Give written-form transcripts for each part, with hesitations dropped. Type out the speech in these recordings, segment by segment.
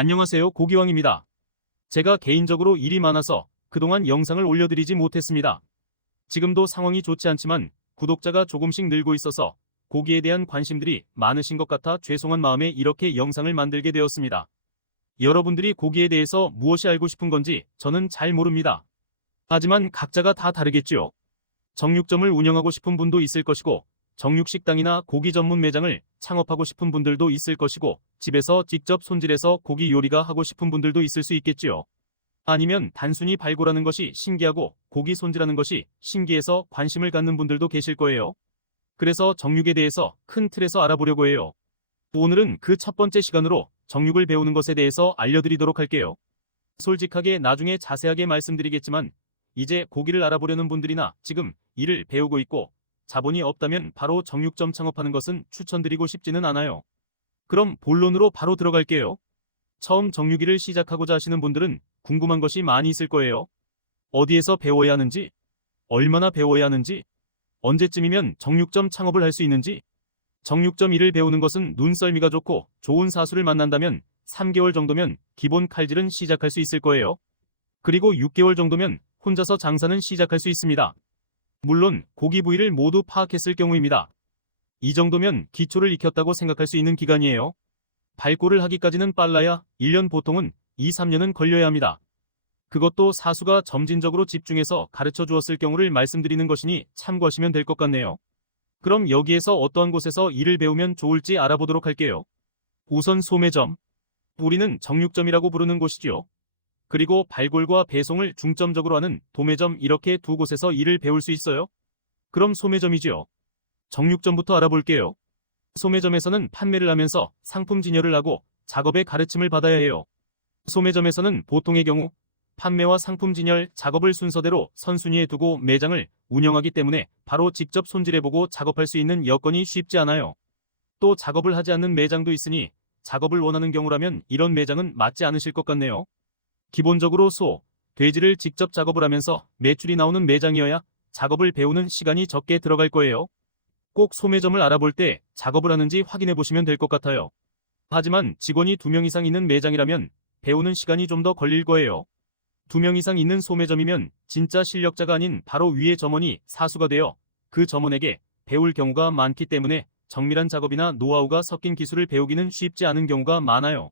안녕하세요, 고기왕입니다. 제가 개인적으로 일이 많아서 그동안 영상을 올려드리지 못했습니다. 지금도 상황이 좋지 않지만 구독자가 조금씩 늘고 있어서 고기에 대한 관심들이 많으신 것 같아 죄송한 마음에 이렇게 영상을 만들게 되었습니다. 여러분들이 고기에 대해서 무엇이 알고 싶은 건지 저는 잘 모릅니다. 하지만 각자가 다 다르겠지요. 정육점을 운영하고 싶은 분도 있을 것이고, 정육식당이나 고기 전문 매장을 창업하고 싶은 분들도 있을 것이고, 집에서 직접 손질해서 고기 요리가 하고 싶은 분들도 있을 수 있겠지요. 아니면 단순히 발굴하는 것이 신기하고 고기 손질하는 것이 신기해서 관심을 갖는 분들도 계실 거예요. 그래서 정육에 대해서 큰 틀에서 알아보려고 해요. 오늘은 그 첫 번째 시간으로 정육을 배우는 것에 대해서 알려드리도록 할게요. 솔직하게 나중에 자세하게 말씀드리겠지만, 이제 고기를 알아보려는 분들이나 지금 이를 배우고 있고 자본이 없다면 바로 정육점 창업하는 것은 추천드리고 싶지는 않아요. 그럼 본론으로 바로 들어갈게요. 처음 정육일을 시작하고자 하시는 분들은 궁금한 것이 많이 있을 거예요. 어디에서 배워야 하는지, 얼마나 배워야 하는지, 언제쯤이면 정육점 창업을 할 수 있는지. 정육점 일을 배우는 것은 눈썰미가 좋고 좋은 사수를 만난다면 3개월 정도면 기본 칼질은 시작할 수 있을 거예요. 그리고 6개월 정도면 혼자서 장사는 시작할 수 있습니다. 물론 고기 부위를 모두 파악했을 경우입니다. 이 정도면 기초를 익혔다고 생각할 수 있는 기간이에요. 발골을 하기까지는 빨라야 1년, 보통은 2, 3년은 걸려야 합니다. 그것도 사수가 점진적으로 집중해서 가르쳐 주었을 경우를 말씀드리는 것이니 참고하시면 될 것 같네요. 그럼 여기에서 어떠한 곳에서 일을 배우면 좋을지 알아보도록 할게요. 우선 소매점. 우리는 정육점이라고 부르는 곳이지요. 그리고 발골과 배송을 중점적으로 하는 도매점, 이렇게 두 곳에서 일을 배울 수 있어요. 그럼 소매점이지요. 정육점부터 알아볼게요. 소매점에서는 판매를 하면서 상품 진열을 하고 작업의 가르침을 받아야 해요. 소매점에서는 보통의 경우 판매와 상품 진열 작업을 순서대로 선순위에 두고 매장을 운영하기 때문에 바로 직접 손질해보고 작업할 수 있는 여건이 쉽지 않아요. 또 작업을 하지 않는 매장도 있으니 작업을 원하는 경우라면 이런 매장은 맞지 않으실 것 같네요. 기본적으로 소, 돼지를 직접 작업을 하면서 매출이 나오는 매장이어야 작업을 배우는 시간이 적게 들어갈 거예요. 꼭 소매점을 알아볼 때 작업을 하는지 확인해 보시면 될 것 같아요. 하지만 직원이 2명 이상 있는 매장이라면 배우는 시간이 좀 더 걸릴 거예요. 2명 이상 있는 소매점이면 진짜 실력자가 아닌 바로 위의 점원이 사수가 되어 그 점원에게 배울 경우가 많기 때문에 정밀한 작업이나 노하우가 섞인 기술을 배우기는 쉽지 않은 경우가 많아요.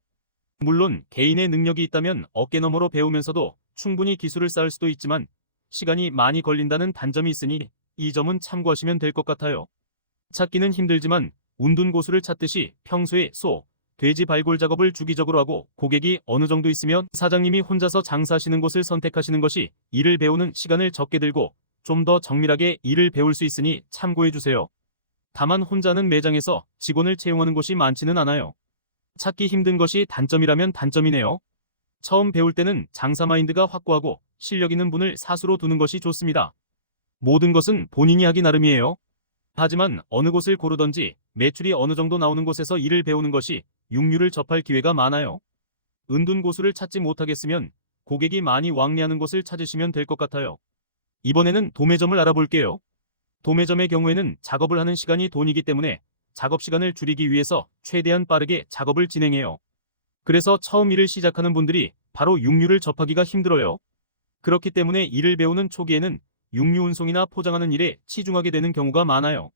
물론 개인의 능력이 있다면 어깨너머로 배우면서도 충분히 기술을 쌓을 수도 있지만 시간이 많이 걸린다는 단점이 있으니 이 점은 참고하시면 될 것 같아요. 찾기는 힘들지만 운둔 고수를 찾듯이 평소에 소, 돼지 발골 작업을 주기적으로 하고 고객이 어느 정도 있으면 사장님이 혼자서 장사하시는 곳을 선택하시는 것이 일을 배우는 시간을 적게 들고 좀 더 정밀하게 일을 배울 수 있으니 참고해 주세요. 다만 혼자 하는 매장에서 직원을 채용하는 곳이 많지는 않아요. 찾기 힘든 것이 단점이라면 단점이네요. 처음 배울 때는 장사 마인드가 확고하고 실력 있는 분을 사수로 두는 것이 좋습니다. 모든 것은 본인이 하기 나름이에요. 하지만 어느 곳을 고르던지 매출이 어느 정도 나오는 곳에서 일을 배우는 것이 육류를 접할 기회가 많아요. 은둔 고수를 찾지 못하겠으면 고객이 많이 왕래하는 곳을 찾으시면 될 것 같아요. 이번에는 도매점을 알아볼게요. 도매점의 경우에는 작업을 하는 시간이 돈이기 때문에 작업 시간을 줄이기 위해서 최대한 빠르게 작업을 진행해요. 그래서 처음 일을 시작하는 분들이 바로 육류를 접하기가 힘들어요. 그렇기 때문에 일을 배우는 초기에는 육류 운송이나 포장하는 일에 치중하게 되는 경우가 많아요.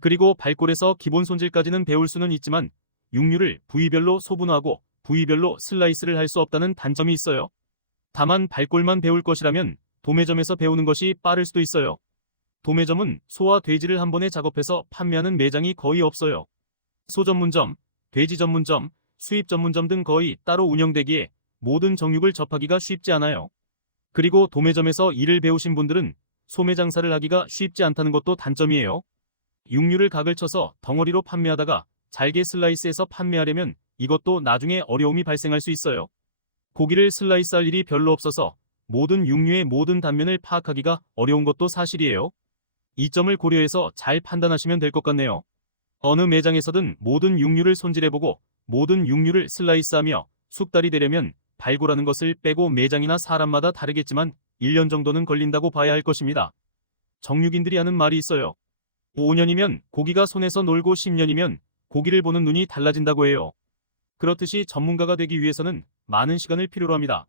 그리고 발골에서 기본 손질까지는 배울 수는 있지만 육류를 부위별로 소분화하고 부위별로 슬라이스를 할 수 없다는 단점이 있어요. 다만 발골만 배울 것이라면 도매점에서 배우는 것이 빠를 수도 있어요. 도매점은 소와 돼지를 한 번에 작업해서 판매하는 매장이 거의 없어요. 소 전문점, 돼지 전문점, 수입 전문점 등 거의 따로 운영되기에 모든 정육을 접하기가 쉽지 않아요. 그리고 도매점에서 일을 배우신 분들은 소매 장사를 하기가 쉽지 않다는 것도 단점이에요. 육류를 각을 쳐서 덩어리로 판매하다가 잘게 슬라이스해서 판매하려면 이것도 나중에 어려움이 발생할 수 있어요. 고기를 슬라이스할 일이 별로 없어서 모든 육류의 모든 단면을 파악하기가 어려운 것도 사실이에요. 이 점을 고려해서 잘 판단하시면 될 것 같네요. 어느 매장에서든 모든 육류를 손질해보고 모든 육류를 슬라이스하며 숙달이 되려면 발굴하는 것을 빼고 매장이나 사람마다 다르겠지만 1년 정도는 걸린다고 봐야 할 것입니다. 정육인들이 하는 말이 있어요. 5년이면 고기가 손에서 놀고 10년이면 고기를 보는 눈이 달라진다고 해요. 그렇듯이 전문가가 되기 위해서는 많은 시간을 필요로 합니다.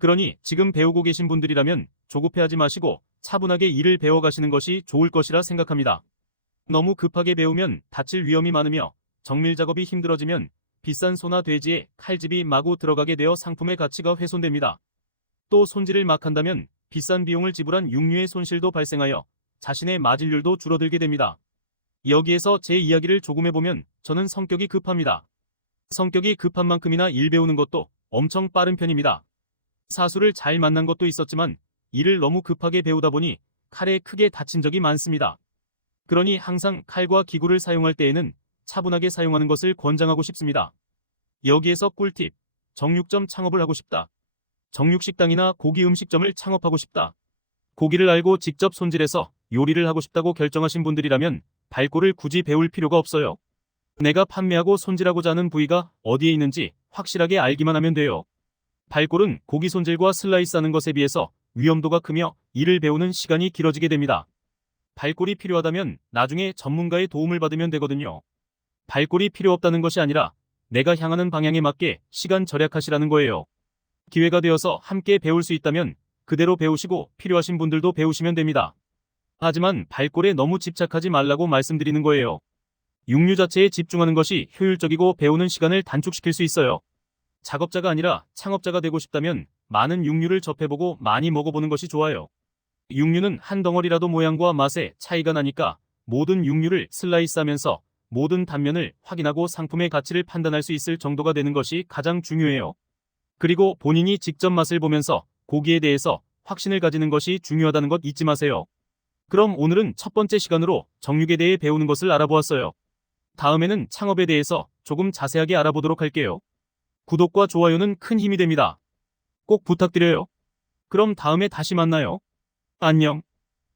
그러니 지금 배우고 계신 분들이라면 조급해하지 마시고 차분하게 일을 배워가시는 것이 좋을 것이라 생각합니다. 너무 급하게 배우면 다칠 위험이 많으며 정밀 작업이 힘들어지면 비싼 소나 돼지에 칼집이 마구 들어가게 되어 상품의 가치가 훼손됩니다. 또 손질을 막 한다면 비싼 비용을 지불한 육류의 손실도 발생하여 자신의 마진율도 줄어들게 됩니다. 여기에서 제 이야기를 조금 해보면 저는 성격이 급합니다. 성격이 급한 만큼이나 일 배우는 것도 엄청 빠른 편입니다. 사수를 잘 만난 것도 있었지만 일을 너무 급하게 배우다 보니 칼에 크게 다친 적이 많습니다. 그러니 항상 칼과 기구를 사용할 때에는 차분하게 사용하는 것을 권장하고 싶습니다. 여기에서 꿀팁, 정육점 창업을 하고 싶다. 정육식당이나 고기 음식점을 창업하고 싶다. 고기를 알고 직접 손질해서 요리를 하고 싶다고 결정하신 분들이라면 발골을 굳이 배울 필요가 없어요. 내가 판매하고 손질하고자 하는 부위가 어디에 있는지 확실하게 알기만 하면 돼요. 발골은 고기 손질과 슬라이스 하는 것에 비해서 위험도가 크며 이를 배우는 시간이 길어지게 됩니다. 발골이 필요하다면 나중에 전문가의 도움을 받으면 되거든요. 발골이 필요 없다는 것이 아니라 내가 향하는 방향에 맞게 시간 절약하시라는 거예요. 기회가 되어서 함께 배울 수 있다면 그대로 배우시고 필요하신 분들도 배우시면 됩니다. 하지만 발골에 너무 집착하지 말라고 말씀드리는 거예요. 육류 자체에 집중하는 것이 효율적이고 배우는 시간을 단축시킬 수 있어요. 작업자가 아니라 창업자가 되고 싶다면 많은 육류를 접해보고 많이 먹어보는 것이 좋아요. 육류는 한 덩어리라도 모양과 맛에 차이가 나니까 모든 육류를 슬라이스하면서 모든 단면을 확인하고 상품의 가치를 판단할 수 있을 정도가 되는 것이 가장 중요해요. 그리고 본인이 직접 맛을 보면서 고기에 대해서 확신을 가지는 것이 중요하다는 것 잊지 마세요. 그럼 오늘은 첫 번째 시간으로 정육에 대해 배우는 것을 알아보았어요. 다음에는 창업에 대해서 조금 자세하게 알아보도록 할게요. 구독과 좋아요는 큰 힘이 됩니다. 꼭 부탁드려요. 그럼 다음에 다시 만나요. 안녕.